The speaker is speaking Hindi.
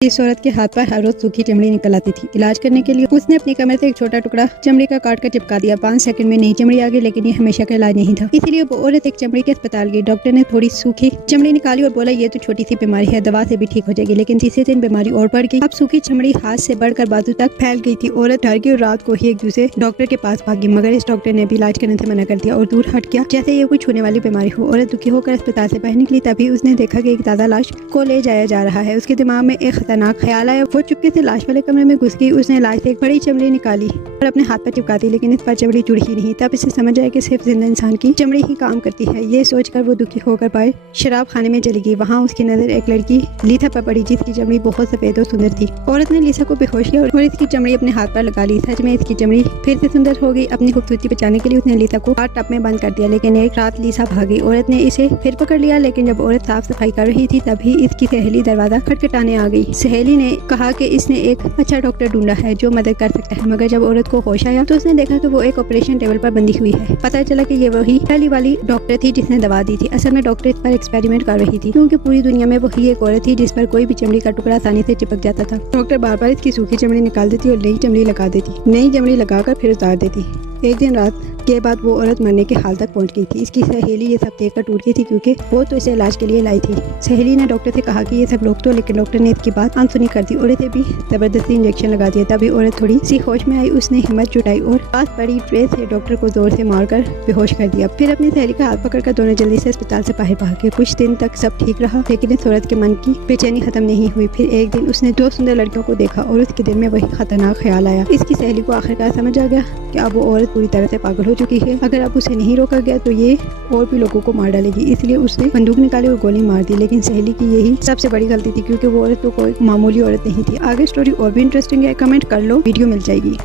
इस औरत के हाथ पर हर रोज सूखी चमड़ी निकल आती थी। इलाज करने के लिए उसने अपनी कमर से एक छोटा टुकड़ा चमड़ी का काट कर चिपका दिया। 5 सेकंड में नई चमड़ी आ गई, लेकिन ये हमेशा का इलाज नहीं था। इसीलिए वो औरत एक चमड़ी के अस्पताल गई। डॉक्टर ने थोड़ी सूखी चमड़ी निकाली और बोला ये तो छोटी सी बीमारी है, दवा से भी ठीक हो जाएगी। लेकिन तीसरे दिन बीमारी और बढ़ गई। अब सूखी चमड़ी हाथ से बढ़कर बाजू तक फैल गई थी। औरत डर गई और रात को ही एक दूसरे डॉक्टर के पास भागी, मगर इस डॉक्टर ने भी इलाज करने से मना कर दिया और दूर हट गया जैसे ये कोई छूने वाली बीमारी हो। औरत दुखी होकर अस्पताल से बाहर निकली, तभी उसने देखा कि एक ताज़ा लाश को ले जाया जा रहा है। उसके दिमाग में एक खतरनाक ख्याल आया। वो चुपके से लाश वाले कमरे में घुस गई। उसने लाश से एक बड़ी चमड़ी निकाली और अपने हाथ पर चिपका दी, लेकिन इस पर चमड़ी जुड़ी ही नहीं। तब इसे समझ आया कि सिर्फ जिंदा इंसान की चमड़ी ही काम करती है। ये सोचकर वो दुखी होकर बाहर शराब खाने में चली गई। वहाँ उसकी नजर एक लड़की लीसा पर पड़ी, जिसकी चमड़ी बहुत सफेद और सुंदर थी। औरत ने लीसा को बेहोश किया और इसकी चमड़ी अपने हाथ पर लगा ली। सच में इसकी चमड़ी फिर से सुंदर हो गई। अपनी खूबसूरती बचाने के लिए उसने लीसा को हाथ टब में बंद कर दिया, लेकिन एक रात लीसा भागी। औरत ने इसे फिर पकड़ लिया, लेकिन जब औरत साफ सफाई कर रही थी तभी इसकी सहेली दरवाजा खटखटाने आ गई। सहेली ने कहा कि इसने एक अच्छा डॉक्टर ढूंढा है जो मदद कर सकता है। मगर जब औरत को होश आया तो उसने देखा कि वो एक ऑपरेशन टेबल पर बंधी हुई है। पता चला कि ये वही पहली वाली डॉक्टर थी जिसने दवा दी थी। असल में डॉक्टर इस पर एक्सपेरिमेंट कर रही थी, क्योंकि पूरी दुनिया में वही एक औरत थी जिस पर कोई भी चमड़ी का टुकड़ा आसानी से चिपक जाता था। डॉक्टर बार बार इसकी सूखी चमड़ी निकाल देती और नई चमड़ी लगा देती, नई चमड़ी लगाकर फिर उतार देती। एक दिन रात के बाद वो औरत मरने के हाल तक पहुंच गई थी। इसकी सहेली ये सब देखकर टूट गई थी, क्योंकि वो तो इसे इलाज के लिए लाई थी। सहेली ने डॉक्टर से कहा कि ये सब लोग तो, लेकिन डॉक्टर ने इसकी बात अनसुनी कर दी और इसे भी जबरदस्ती इंजेक्शन लगा दिया। तभी औरत थोड़ी सी होश में आई। उसने हिम्मत जुटाई और पास पड़ी ट्रे से डॉक्टर को जोर से मारकर बेहोश कर दिया। फिर अपनी सहेली का हाथ पकड़कर दोनों जल्दी से अस्पताल से बाहर भाग गए। कुछ दिन तक सब ठीक रहा, लेकिन इस औरत के मन की बेचैनी खत्म नहीं हुई। फिर एक दिन उसने 2 सुंदर लड़कियों को देखा और उसके दिल में वही खतरनाक ख्याल आया। इसकी सहेली को आखिरकार समझ आ गया कि अब वो औरत पूरी तरह से पागल हो चुकी है। अगर अब उसे नहीं रोका गया तो ये और भी लोगों को मार डालेगी। इसलिए उसने बंदूक निकाली और गोली मार दी। लेकिन सहेली की यही सबसे बड़ी गलती थी, क्योंकि वो औरत तो कोई मामूली औरत नहीं थी। आगे स्टोरी और भी इंटरेस्टिंग है, कमेंट कर लो, वीडियो मिल जाएगी।